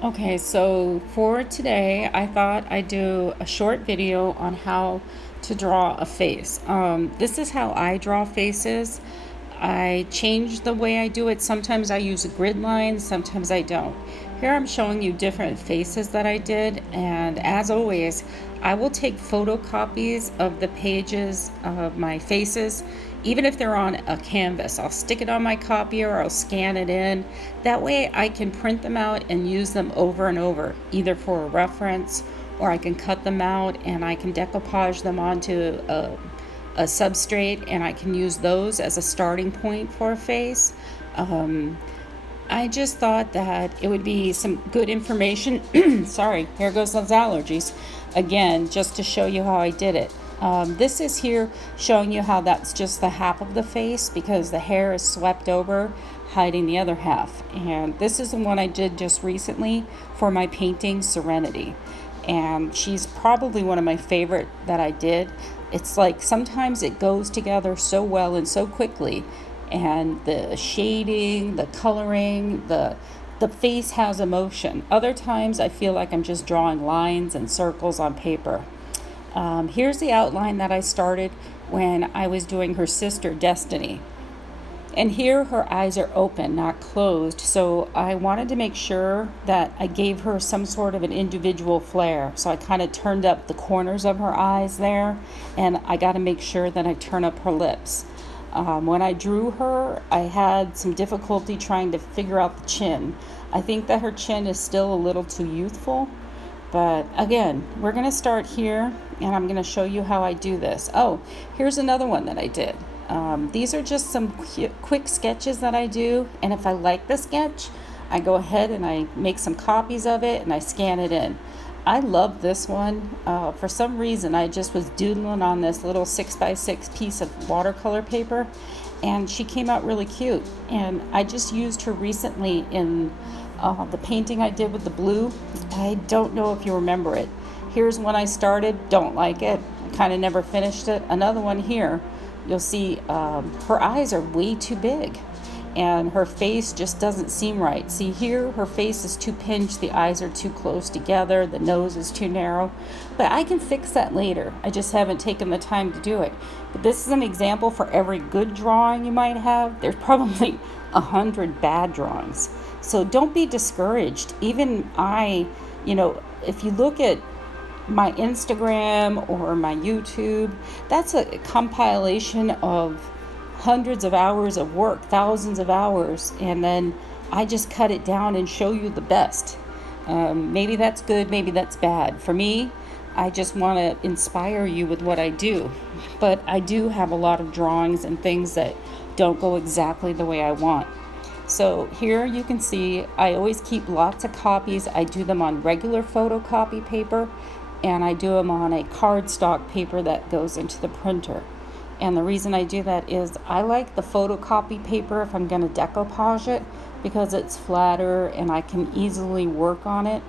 Okay, so for today, I thought I'd do a short video on how to draw a face. This is how I draw faces. I change the way I do it. Sometimes I use a grid line, sometimes I don't. Here I'm showing you different faces that I did, and as always, I will take photocopies of the pages of my faces, even if they're on a canvas. I'll stick it on my copier or I'll scan it in. That way I can print them out and use them over and over, either for a reference or I can cut them out and I can decoupage them onto a substrate and I can use those as a starting point for a face. I just thought that it would be some good information. Sorry, here goes those allergies. Again, just to show you how I did it. This is here showing you how that's just the half of the face because the hair is swept over, hiding the other half. And this is the one I did just recently for my painting Serenity. And she's probably one of my favorite that I did. It's like sometimes it goes together so well and so quickly, and the shading, the coloring, the face has emotion. Other times I feel like I'm just drawing lines and circles on paper. Here's the outline that I started when I was doing her sister Destiny. And here her eyes are open, not closed. So I wanted to make sure that I gave her some sort of an individual flair. So I kind of turned up the corners of her eyes there. And I got to make sure that I turn up her lips. When I drew her, I had some difficulty trying to figure out the chin. I think that her chin is still a little too youthful. But again, we're going to start here and I'm going to show you how I do this. Oh, here's another one that I did. These are just some quick sketches that I do, and if I like the sketch, I go ahead and I make some copies of it and I scan it in. I love this one. For some reason, I just was doodling on this little 6x6 piece of watercolor paper, and she came out really cute. And I just used her recently in the painting I did with the blue. I don't know if you remember it. Here's one I started, don't like it, kind of never finished it. Another one here. You'll see her eyes are way too big and her face just doesn't seem right. See here, her face is too pinched, the eyes are too close together, the nose is too narrow. But I can fix that later. I just haven't taken the time to do it. But this is an example for every good drawing you might have. There's probably 100 bad drawings. So don't be discouraged. Even if you look at my Instagram or my YouTube, that's a compilation of hundreds of hours of work, thousands of hours, and then I just cut it down and show you the best. Maybe that's good, maybe that's bad. For me, I just want to inspire you with what I do, but I do have a lot of drawings and things that don't go exactly the way I want. So here you can see I always keep lots of copies. I do them on regular photocopy paper and I do them on a cardstock paper that goes into the printer. And the reason I do that is I like the photocopy paper if I'm going to decoupage it because it's flatter and I can easily work on it.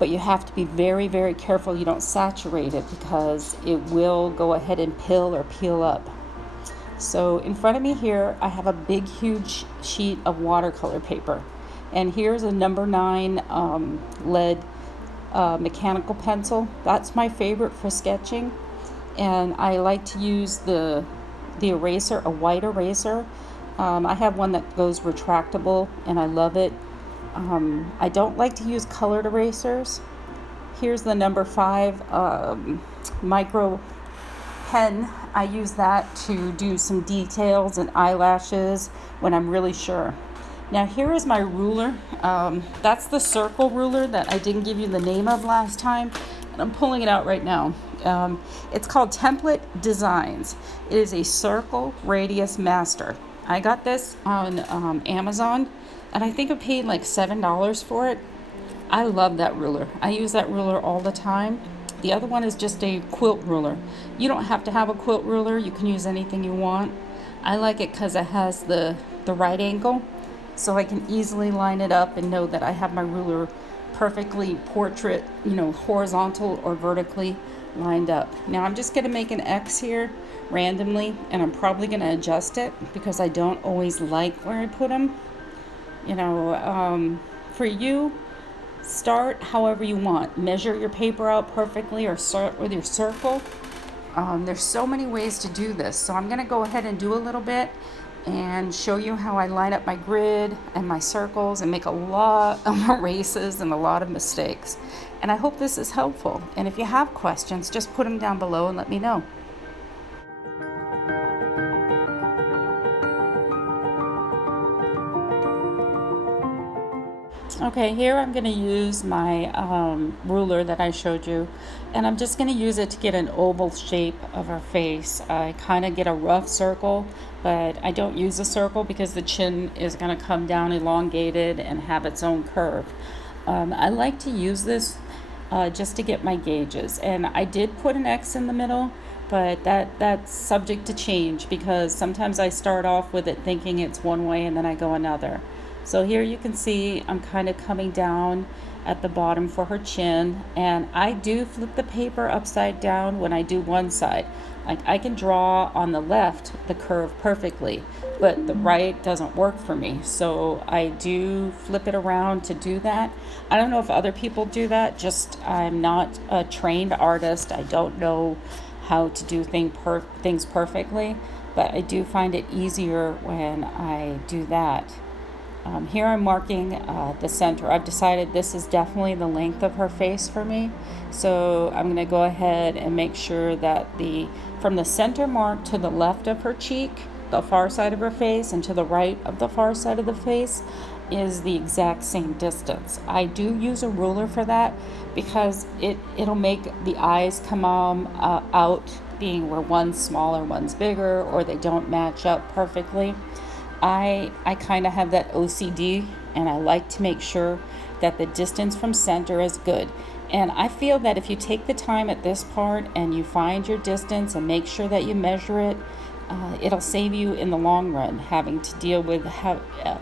But you have to be very, very careful you don't saturate it because it will go ahead and pill or peel up. So in front of me here, I have a big, huge sheet of watercolor paper. And here's a number 9 lead mechanical pencil. That's my favorite for sketching. And I like to use the eraser, a white eraser. I have one that goes retractable and I love it. I don't like to use colored erasers. Here's the number 5 micro pen. I use that to do some details and eyelashes when I'm really sure. Now here is my ruler. That's the circle ruler that I didn't give you the name of last time, and I'm pulling it out right now. It's called Template Designs. It is a circle radius master. I got this on Amazon, and I think I paid like $7 for it. I love that ruler. I use that ruler all the time. The other one is just a quilt ruler. You don't have to have a quilt ruler. You can use anything you want. I like it because it has the right angle, so I can easily line it up and know that I have my ruler perfectly portrait, horizontal or vertically lined up. Now I'm just going to make an X here randomly, and I'm probably going to adjust it because I don't always like where I put them. For you, start however you want. Measure your paper out perfectly or start with your circle. There's so many ways to do this. So I'm going to go ahead and do a little bit and show you how I line up my grid and my circles and make a lot of erases and a lot of mistakes. And I hope this is helpful. And if you have questions, just put them down below and let me know. Okay, here I'm going to use my ruler that I showed you, and I'm just going to use it to get an oval shape of her face. I kind of get a rough circle, but I don't use a circle because the chin is going to come down elongated and have its own curve. I like to use this just to get my gauges, and I did put an X in the middle, but that's subject to change because sometimes I start off with it thinking it's one way and then I go another. So here you can see I'm kind of coming down at the bottom for her chin, and I do flip the paper upside down when I do one side. Like I can draw on the left the curve perfectly, but the right doesn't work for me. So I do flip it around to do that. I don't know if other people do that, just I'm not a trained artist. I don't know how to do things perfectly, but I do find it easier when I do that. Here I'm marking the center. I've decided this is definitely the length of her face for me. So I'm going to go ahead and make sure that from the center mark to the left of her cheek, the far side of her face, and to the right of the far side of the face is the exact same distance. I do use a ruler for that because it'll make the eyes come out being where one's smaller, one's bigger, or they don't match up perfectly. I kind of have that OCD, and I like to make sure that the distance from center is good. And I feel that if you take the time at this part and you find your distance and make sure that you measure it, it'll save you in the long run having to deal with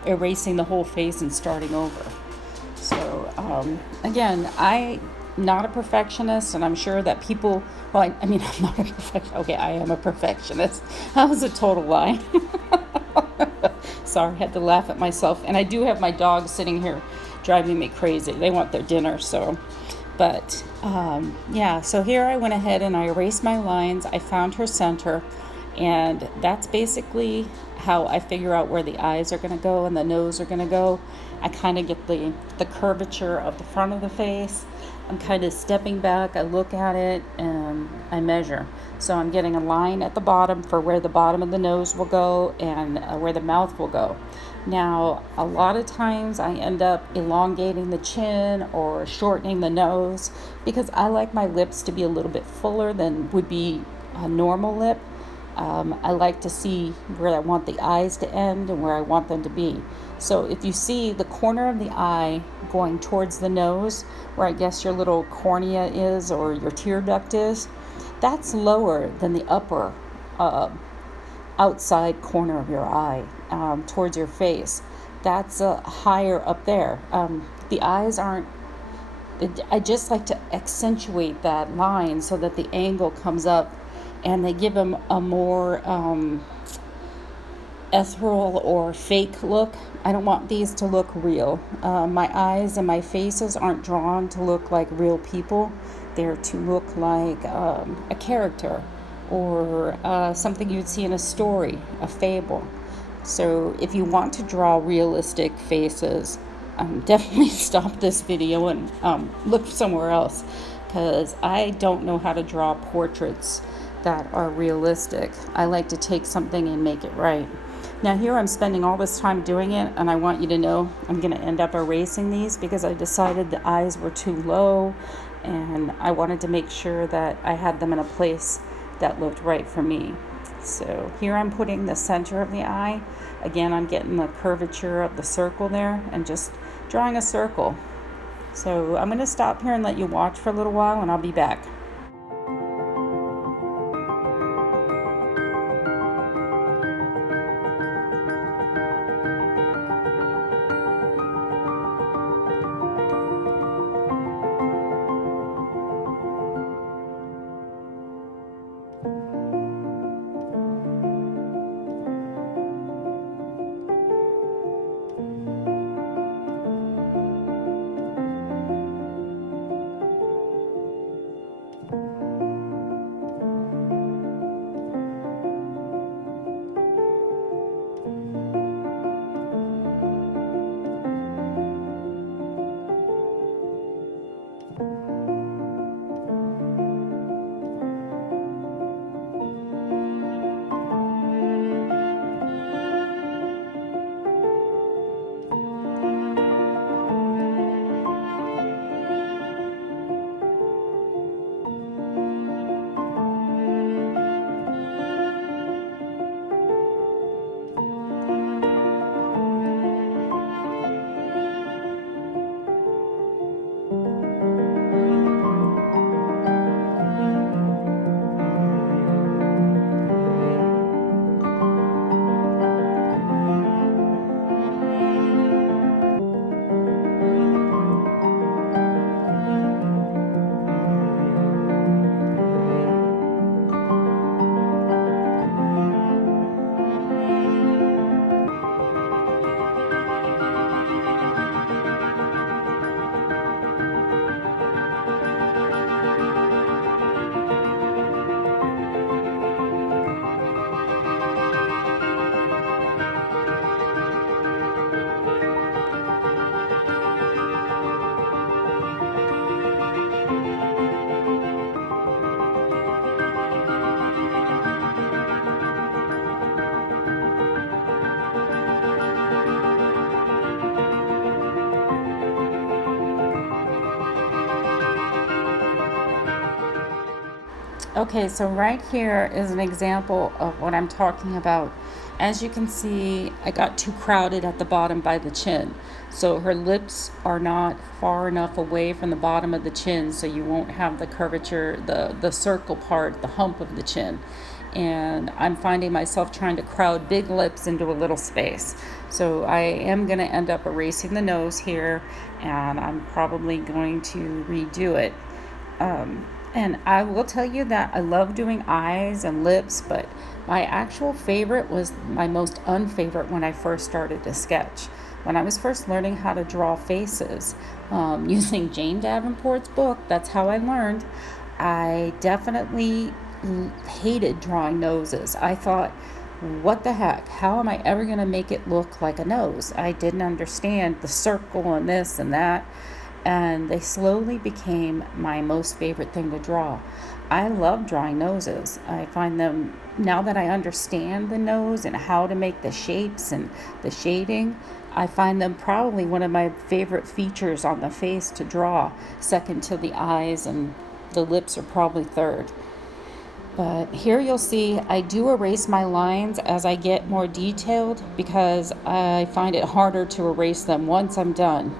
erasing the whole face and starting over. So again, I'm not a perfectionist, and I'm sure that people, well, I mean, I'm not a perfectionist. Okay, I am a perfectionist. That was a total lie. Sorry, I had to laugh at myself. And I do have my dogs sitting here driving me crazy. They want their dinner, so. But, yeah, so here I went ahead and I erased my lines. I found her center, and that's basically how I figure out where the eyes are going to go and the nose are going to go. I kind of get the curvature of the front of the face. I'm kind of stepping back, I look at it, and I measure. So I'm getting a line at the bottom for where the bottom of the nose will go and where the mouth will go. Now, a lot of times I end up elongating the chin or shortening the nose because I like my lips to be a little bit fuller than would be a normal lip. I like to see where I want the eyes to end and where I want them to be. So if you see the corner of the eye going towards the nose, where I guess your little cornea is or your tear duct is, that's lower than the upper outside corner of your eye towards your face. That's higher up there. The eyes aren't, I just like to accentuate that line so that the angle comes up and they give them a more ethereal or fake look. I don't want these to look real. My eyes and my faces aren't drawn to look like real people. They're to look like a character or something you'd see in a story, a fable. So if you want to draw realistic faces, definitely stop this video and look somewhere else, because I don't know how to draw portraits that are realistic. I like to take something and make it right. Now here I'm spending all this time doing it, and I want you to know I'm going to end up erasing these because I decided the eyes were too low, and I wanted to make sure that I had them in a place that looked right for me. So here I'm putting the center of the eye. Again, I'm getting the curvature of the circle there and just drawing a circle. So I'm going to stop here and let you watch for a little while, and I'll be back. Okay, so right here is an example of what I'm talking about. As you can see, I got too crowded at the bottom by the chin. So her lips are not far enough away from the bottom of the chin, so you won't have the curvature, the circle part, the hump of the chin. And I'm finding myself trying to crowd big lips into a little space. So I am going to end up erasing the nose here, and I'm probably going to redo it. And I will tell you that I love doing eyes and lips, but my actual favorite was my most unfavorite when I first started to sketch. When I was first learning how to draw faces, using Jane Davenport's book, that's how I learned. I definitely hated drawing noses. I thought, what the heck? How am I ever going to make it look like a nose? I didn't understand the circle and this and that, and they slowly became my most favorite thing to draw. I love drawing noses. I find them, now that I understand the nose and how to make the shapes and the shading, I find them probably one of my favorite features on the face to draw. Second to the eyes, and the lips are probably third. But here you'll see I do erase my lines as I get more detailed because I find it harder to erase them once I'm done.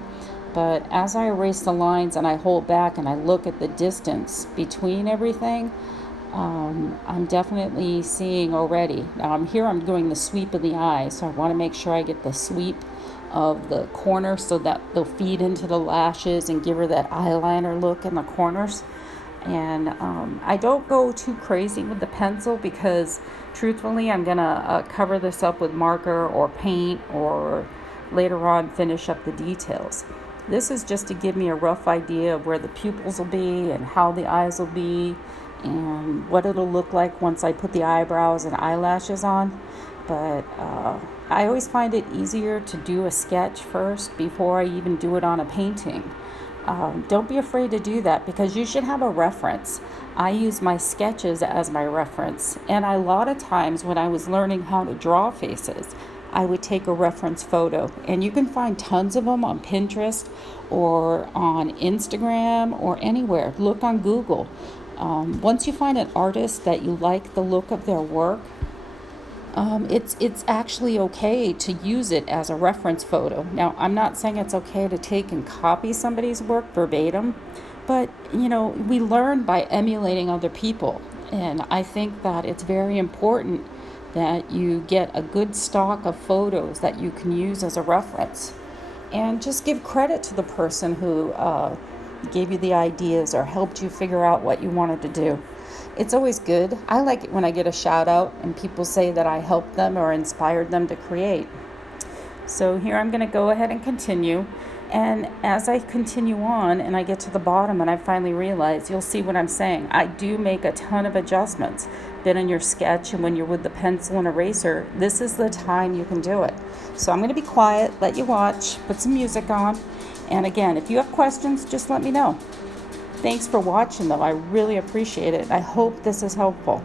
But as I erase the lines and I hold back and I look at the distance between everything, I'm definitely seeing already. Now I'm doing the sweep of the eye, so I want to make sure I get the sweep of the corner so that they'll feed into the lashes and give her that eyeliner look in the corners. And I don't go too crazy with the pencil because truthfully I'm gonna cover this up with marker or paint, or later on finish up the details. This is just to give me a rough idea of where the pupils will be and how the eyes will be and what it'll look like once I put the eyebrows and eyelashes on. But I always find it easier to do a sketch first before I even do it on a painting. Don't be afraid to do that because you should have a reference. I use my sketches as my reference, and a lot of times when I was learning how to draw faces, I would take a reference photo, and you can find tons of them on Pinterest or on Instagram or anywhere. Look on Google. Once you find an artist that you like the look of their work, it's actually okay to use it as a reference photo. Now, I'm not saying it's okay to take and copy somebody's work verbatim, but we learn by emulating other people, and I think that it's very important that you get a good stock of photos that you can use as a reference, and just give credit to the person who gave you the ideas or helped you figure out what you wanted to do. It's always good. I like it when I get a shout out and people say that I helped them or inspired them to create. So here I'm going to go ahead and continue. And as I continue on and I get to the bottom and I finally realize, you'll see what I'm saying. I do make a ton of adjustments. Then in your sketch and when you're with the pencil and eraser, this is the time you can do it. So I'm going to be quiet, let you watch, put some music on. And again, if you have questions, just let me know. Thanks for watching, though. I really appreciate it. I hope this is helpful.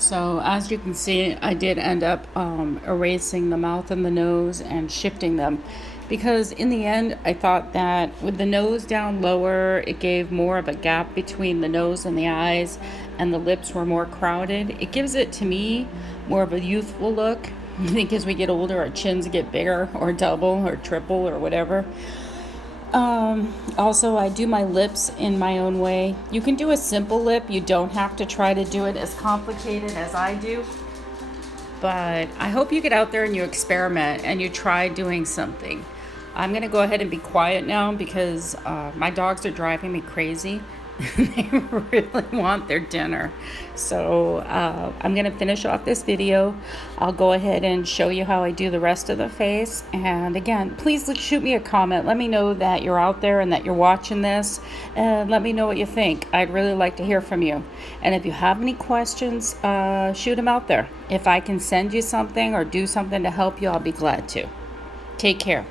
So as you can see, I did end up erasing the mouth and the nose and shifting them, because in the end, I thought that with the nose down lower, it gave more of a gap between the nose and the eyes, and the lips were more crowded. It gives it, to me, more of a youthful look. I think as we get older, our chins get bigger or double or triple or whatever. Also, I do my lips in my own way. You can do a simple lip. You don't have to try to do it as complicated as I do. But I hope you get out there and you experiment and you try doing something. I'm going to go ahead and be quiet now because my dogs are driving me crazy. They really want their dinner. So I'm going to finish off this video. I'll go ahead and show you how I do the rest of the face. And again, please shoot me a comment. Let me know that you're out there and that you're watching this. And let me know what you think. I'd really like to hear from you. And if you have any questions, shoot them out there. If I can send you something or do something to help you, I'll be glad to. Take care.